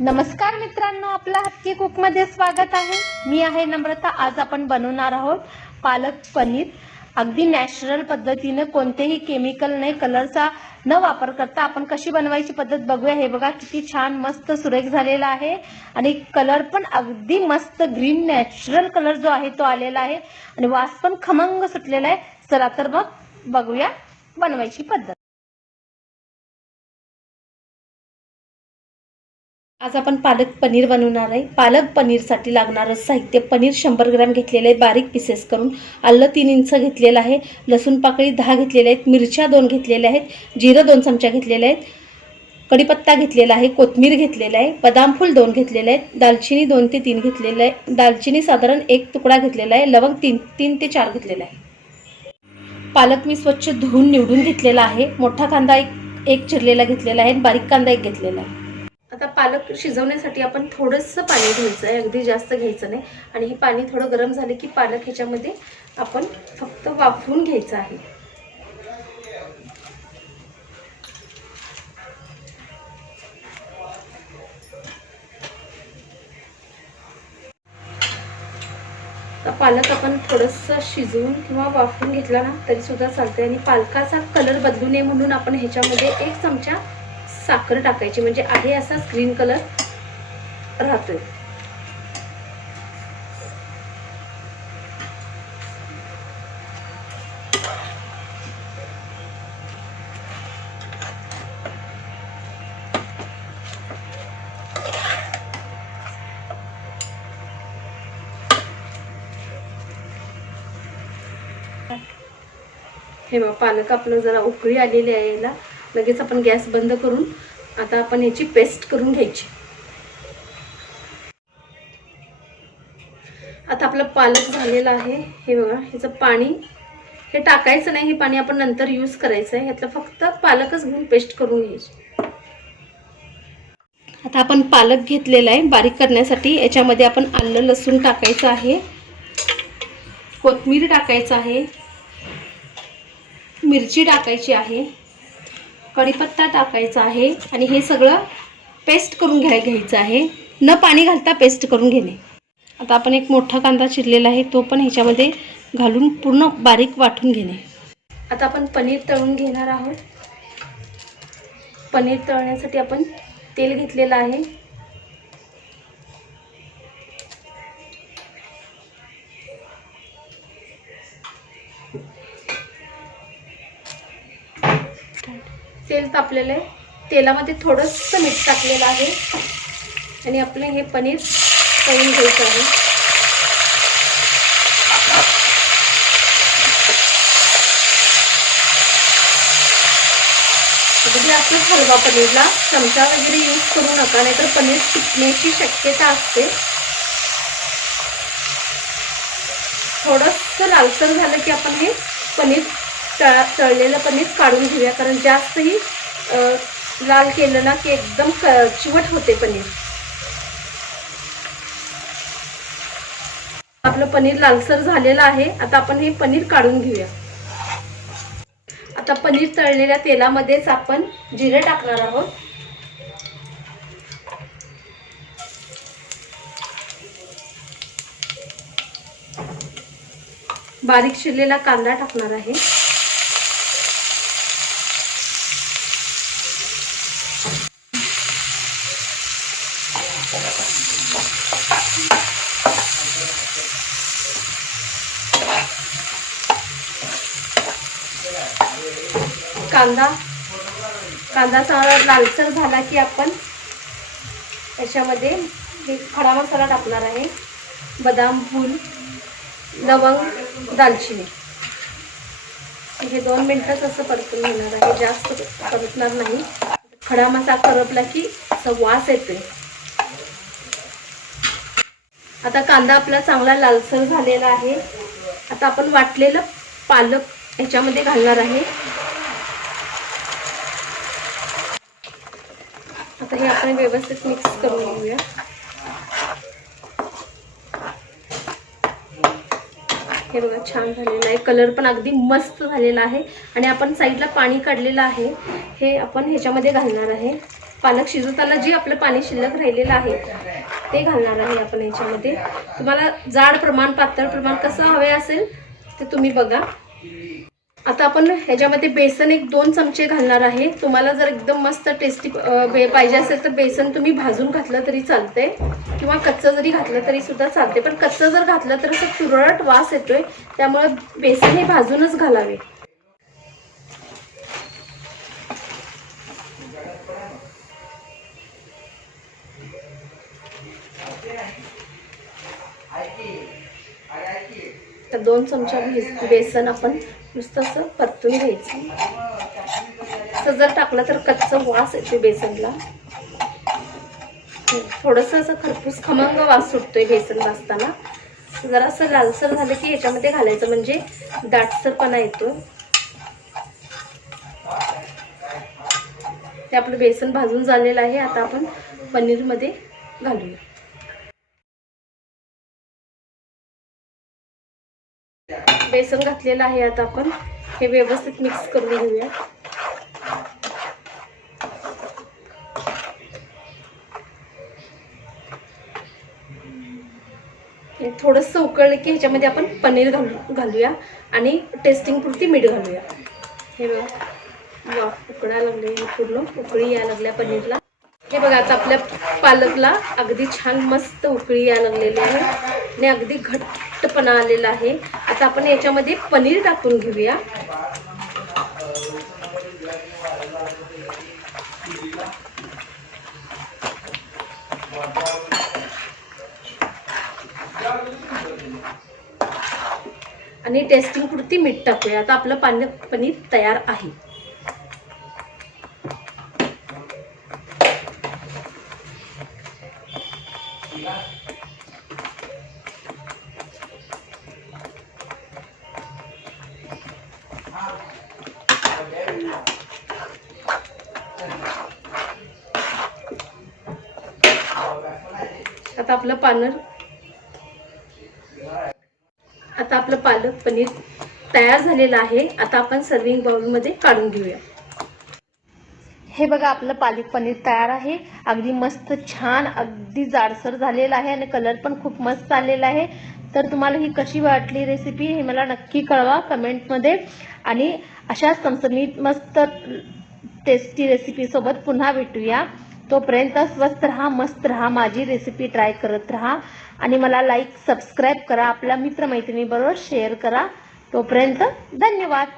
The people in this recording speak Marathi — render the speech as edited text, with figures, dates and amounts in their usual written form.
नमस्कार मित्रांनो, आपला हक्की कुकमध्ये स्वागत आहे। मी आहे नम्रता। आज आपण बनवणार आहोत पालक पनीर। अगदी नॅचरल पद्धतीने, कोणतेही केमिकल नाही, कलरचा न वापर करता आपण कशी बनवायची पद्धत बघूया। हे बघा किती छान मस्त सुरेख झालेला आहे आणि कलर पण अगदी मस्त ग्रीन नॅचरल कलर जो आहे तो आलेला आहे आणि वास पण खमंग सुटलेला आहे। चला तर मग बघूया बनवायची पद्धत। आज आपण पालक पनीर बनवणार आहे। पालक पनीरसाठी लागणारं साहित्य: पनीर 100 ग्रॅम घेतलेले आहे बारीक पीसेस करून, आलं 3 इंच घेतलेलं आहे, लसूण पाकळी 10 घेतलेले आहेत, मिरच्या 2 घेतलेल्या आहेत, जिरं 2 चमचा घेतलेले आहेत, कढीपत्ता घेतलेला आहे, कोथिंबीर घेतलेला आहे, बदाम फूल 2 घेतलेले आहेत, दालचिनी 2 ते 3 घेतलेले आहे, दालचिनी साधारण 1 तुकडा घेतलेला आहे, लवंग 3 ते 4 घेतलेला आहे। पालक मी स्वच्छ धुवून निवडून घेतलेला आहे। मोठा कांदा एक चिरलेला घेतलेला आहे, बारीक कांदा 1 घेतलेला आहे। आता पालक शिजवण्यासाठी आपण थोडंसं पाणी घ्यायचं आहे, अगदी जास्त घ्यायचं नाही। आणि हे पाणी थोडं गरम झाले की पालक ह्याच्यामध्ये आपण फक्त वाफवून घ्यायचं आहे। पालक आपण थोडंसं शिजवून किंवा वाफवून घेतला ना तरी सुद्धा चालते। आणि पालकाचा कलर बदलू नये म्हणून आपण ह्याच्यामध्ये 1 चमचा साखर टाकायची, म्हणजे आहे असा ग्रीन कलर राहतोय। हे बघा, पालक आपलं जरा उकळी आलेली आहे, याला लगेच आपण गॅस बंद करून आता आपण याची पेस्ट करून घ्यायची। आता आपलं पालक झालेला आहे। हे बघा, ह्याचं पाणी हे टाकायचं नाही, हे पाणी आपण नंतर यूज करायचं आहे। ह्यातलं फक्त पालकच घेऊन पेस्ट करून घ्यायची। आता आपण पालक घेतलेला आहे बारीक करण्यासाठी। याच्यामध्ये आपण आलं लसूण टाकायचं आहे, कोथिंबीर टाकायचं आहे, मिरची टाकायची आहे, कढीपत्ता टाकायचा आहे आणि हे सगळं पेस्ट करून घ्यायचं आहे। न पाणी घालता पेस्ट करून घेणे। आता आपण एक मोठा कांदा चिरलेला आहे, तो पण ह्याच्यामध्ये घालून पूर्ण बारीक वाटून घेणे। आता आपण पनीर तळून घेणार आहोत। पनीर तळण्यासाठी आपण तेल घेतलेलं आहे। तेल तापलेलं आहे, तेलामध्ये थोडंसं मीठ टाकलेलं आहे आणि आपले हे पनीर तळून घ्यायचं आहे। अगदी असंच हलवा पनीरला, चमचा वगैरे यूज करू नका, नाहीतर पनीर चिकण्याची शक्यता असते। थोडंसं लालसर झालं की आपण हे पनीर तळलेलं पनीर काढून घेऊया, कारण जास्तही लाल केलं ना की एकदम चिवट होते पनीर। आपलं पनीर लालसर झालेलं आहे। आता आपण हे पनीर काढून घेऊया। आता पनीर तळलेल्या तेलामध्येच आपण जिरे टाकणार आहोत, बारीक चिरलेला कांदा टाकणार आहे, कांदा चांगला लालसर झाला की आपण याच्यामध्ये हे खडा मसाला टाकणार आहे, बदाम फूल, लवंग, दालचिनी। हे 2 मिनिटच असं परतून घेणार आहे, जास्त परतणार नाही। खडा मसाला करपला की असा वास येतोय। आता कांदा आपला चांगला लालसर झालेला आहे। आता आपण वाटलेलं पालक याच्यामध्ये घालणार आहे। आता हे आपण व्यवस्थित मिक्स करून घेऊया। हे बघा छान झालेला आहे, कलर पण अगदी मस्त झालेला आहे। आणि आपण साईडला पाणी काढलेलं आहे, हे आपण ह्याच्यामध्ये घालणार आहे। पालक शिजवताना जे आपलं पाणी शिल्लक राहिलेलं आहे ते घालणार आहे आपण याच्यामध्ये. तुम्हाला जाड प्रमाण पातळ प्रमाण कसं हवे असेल ते तुम्ही बघा. आता आपण ह्याच्यामध्ये बेसन 1-2 चमचे घालणार आहे. तुम्हाला जर एकदम मस्त टेस्टी पाहिजे असेल तर बेसन तुम्ही भाजून घातलं तरी चालते किंवा कच्चं जरी घातलं तरी सुद्धा चालते. पण कच्चं जर घातलं तर असं तुरट वास येतोय, त्यामुळे बेसन हे भाजूनच घालावे. तर 2 चमचा बेसन आपण नुसतं असं परतून घ्यायचं. असं जर टाकलं तर कच्चं वास येते बेसनला. थोडंसं असं खरपूस खमंग वास सुटतोय बेसन भाजताना. जरा असं लालसर झालं की याच्यामध्ये घालायचं, म्हणजे दाटसरपणा येतो. ते आपलं बेसन भाजून झालेलं आहे. आता आपण पनीरमध्ये घालूया. बेसन घातलेलं आहे. आता आपण हे व्यवस्थित मिक्स करून घेऊया. थोडंसं उकळलं की ह्याच्यामध्ये आपण पनीर घालूया आणि टेस्टिंग पुरती मीठ घालूया. हे बघा उकळायला लागले, पूर्ण उकळी यायला लागल्या पनीरला. हे बघा आता आपल्या पालकला अगदी छान मस्त उकळी यायला लागलेली आहे आणि अगदी घट्टपणा आलेला आहे. आता आपण याच्यामध्ये पनीर टाकून घेऊया. आणि टेस्टिंग पुरती मीठ टाकूया. आता आपलं पनीर तयार आहे. आता आपलं पालक पनीर तयार झालेलं आहे. आता आपण सर्विंग बाउलमध्ये काढून घेऊया. हे बघा आपलं पालक पनीर तयार आहे. अगदी मस्त छान अगदी जाडसर झालेलं आहे आणि कलर पण खूप मस्त आलेला आहे. तर तुम्हाला ही कशी वाटली रेसिपी हे मला नक्की कळवा कमेंटमध्ये. आणि अशाच चमचमीत मस्त टेस्टी रेसिपी सोबत पुन्हा भेटूया. तोपर्यंत स्वस्त राहा, मस्त राहा, माझी रेसिपी ट्राय करत राहा आणि मला लाईक सबस्क्राईब करा. आपल्या मित्रमैत्रिणीबरोबर शेअर करा. तोपर्यंत धन्यवाद.